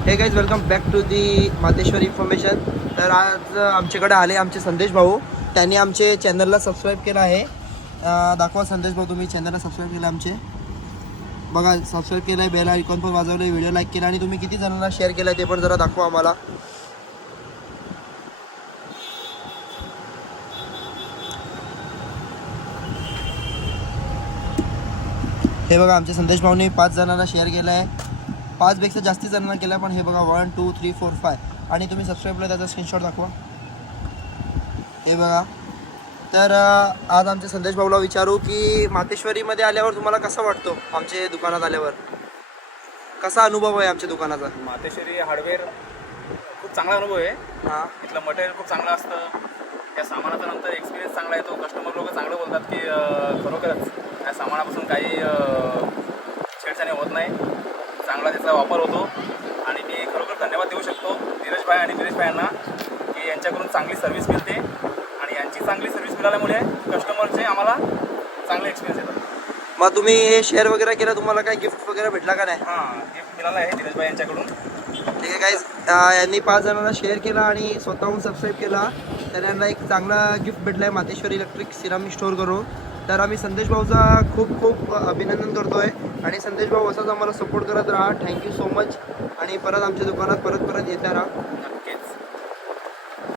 हे guys welcome back to the Mateshwar information. तर आज आमच्याकडे आले आमचे संदेश भाऊ. त्यांनी आमचे चॅनलला सबस्क्राईब केलं आहे. दाखवा संदेश भाऊ, तुम्ही चॅनलला सबस्क्राईब केलं आमचे. बघा सबस्क्राईब केलं आहे, बेल आयकॉन पण वाजवलं आहे, व्हिडिओ लाईक केला आणि तुम्ही किती जणांना शेअर केलं ते पण जरा दाखवा आम्हाला. हे बघा आमचे संदेश भाऊने 5 जणांना शेअर केलं आहे. 5 पेक्षा जास्ती जणांना केलं आहे, पण हे बघा 1 2 3 4 5 आणि तुम्ही सबस्क्राईब केलं त्याचा स्क्रीनशॉट दाखवा. हे बघा. तर आज आमच्या संदेश भाऊला विचारू की मातेश्वरीमध्ये आल्यावर तुम्हाला कसं वाटतो, आमच्या दुकानात आल्यावर कसा अनुभव आहे आमच्या दुकानाचा. मातेश्वरी हार्डवेअर खूप चांगला अनुभव आहे. हां इथलं मटेरियल खूप चांगलं असतं. त्या सामानाचा नंतर एक्सपिरियन्स चांगला येतो. कस्टमर लोक चांगलं बोलतात की खरोखरच त्या सामानापासून काही छेडछाणी होत नाही, चांगला त्याचा वापर होतो. आणि मी खरोखर धन्यवाद देऊ शकतो धीरज भाई आणि दिनेश भाईंना की यांच्याकडून चांगली सर्व्हिस मिळते आणि यांची चांगली सर्व्हिस मिळाल्यामुळे कस्टमरचे आम्हाला चांगले एक्सपिरियन्स येतात. मग तुम्ही हे शेअर वगैरे केलं, तुम्हाला काय गिफ्ट वगैरे भेटला का नाही. हां, गिफ्ट मिळालं आहे धीरज भाई यांच्याकडून. ठीक आहे गाईज, यांनी 5 जणांना शेअर केला आणि स्वतःहून सबस्क्राईब केला. तर यांना एक चांगला गिफ्ट भेटला आहे मातेश्वरी इलेक्ट्रिक सिरामिक स्टोअर करून. तर आम्ही संदेश भाऊचा खूप खूप अभिनंदन करतो आहे आणि संदेश भाऊ असाच आम्हाला सपोर्ट करत राहा. थँक्यू सो मच आणि परत आमच्या दुकानात परत येत राहा. नक्कीच.